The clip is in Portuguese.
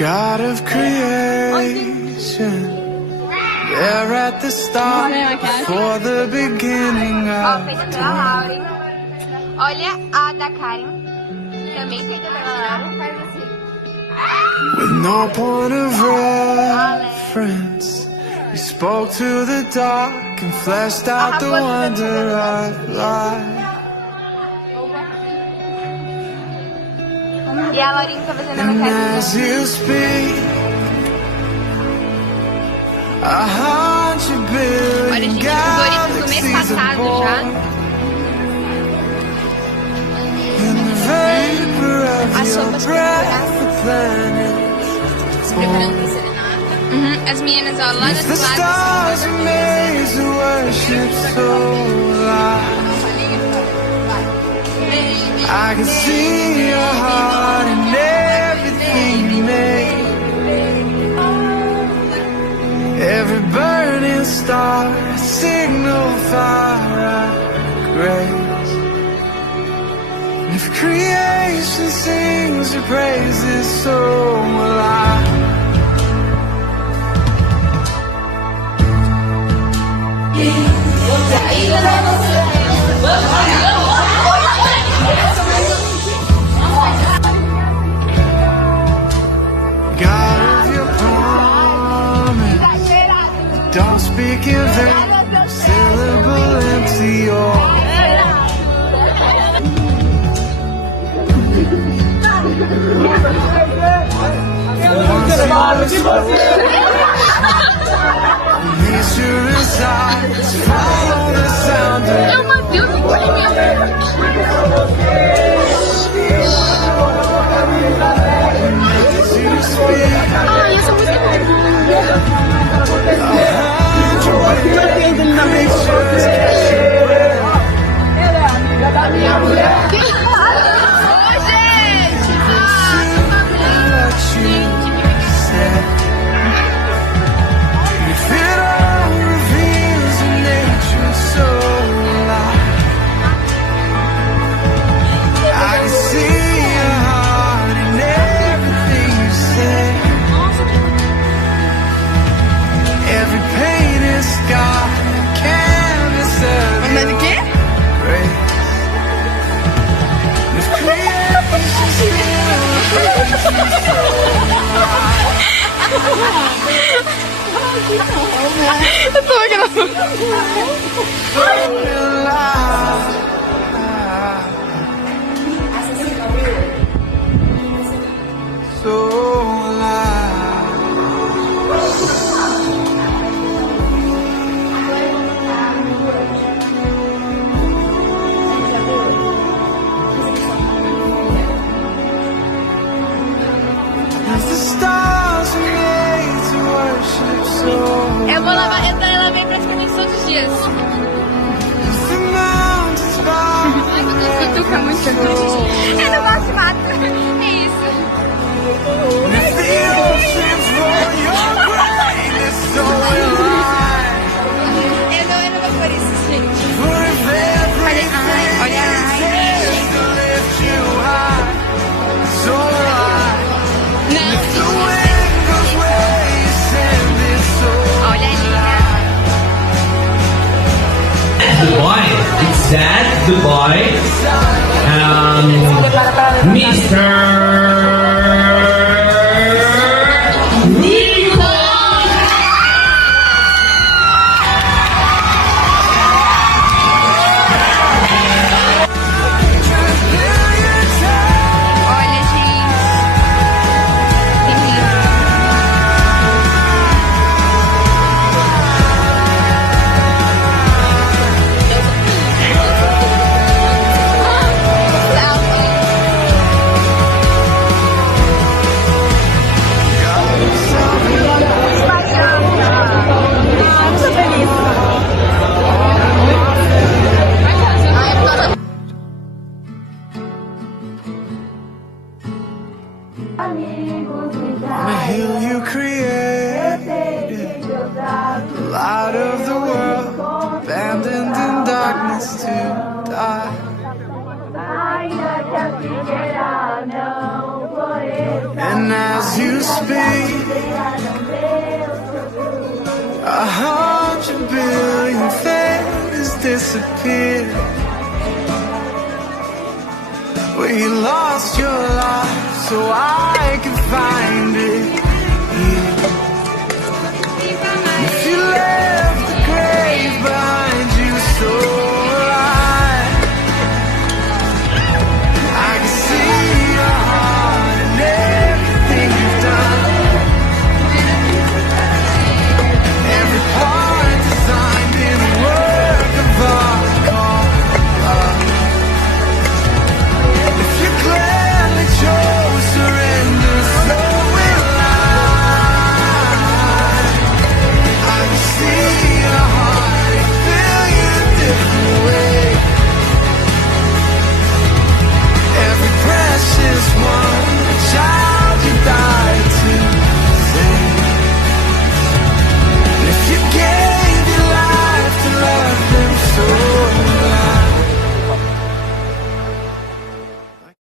God of creation, there at the start, before the beginning of time. Olha a da Karen, também feita pela Laura, faz assim. With no point of reference, you spoke to the dark and fleshed out the wonder of life. E a Laurinha tá fazendo a And maquiagem. as you speak, 100 Olha, billion gente, os Doritos do mês galaxies passado are já. born in the vapor of As your sopas pra breath, the planet is born. As meninas, ó, lá If das the stars are made to worship so loud, I can see your heart in everything you make. Every burning star, a signal fire of grace. And if creation sings your praises, so will I. God of your promise, don't speak in vain, syllable empty or nature resides, follow the sound of as you speak. Creatures catch your breath. What you said. If it all reveals nature so alive, I can see your heart in everything you say. Every painted sky, canvas of your grace. If creation still praise you so alive, so Eu lavei praticamente todos os dias. Ai, meu Deus, tu fica muito triste. Eu não gosto de mato. É isso. Eu não vou por isso, gente. Olha, olha, The boy, it's that the boy, Mr. Rico. olha, gente. On a hill you created, the light of the world, abandoned in darkness to die. And now as you speak. 100 billion things disappear. We lost your life so I can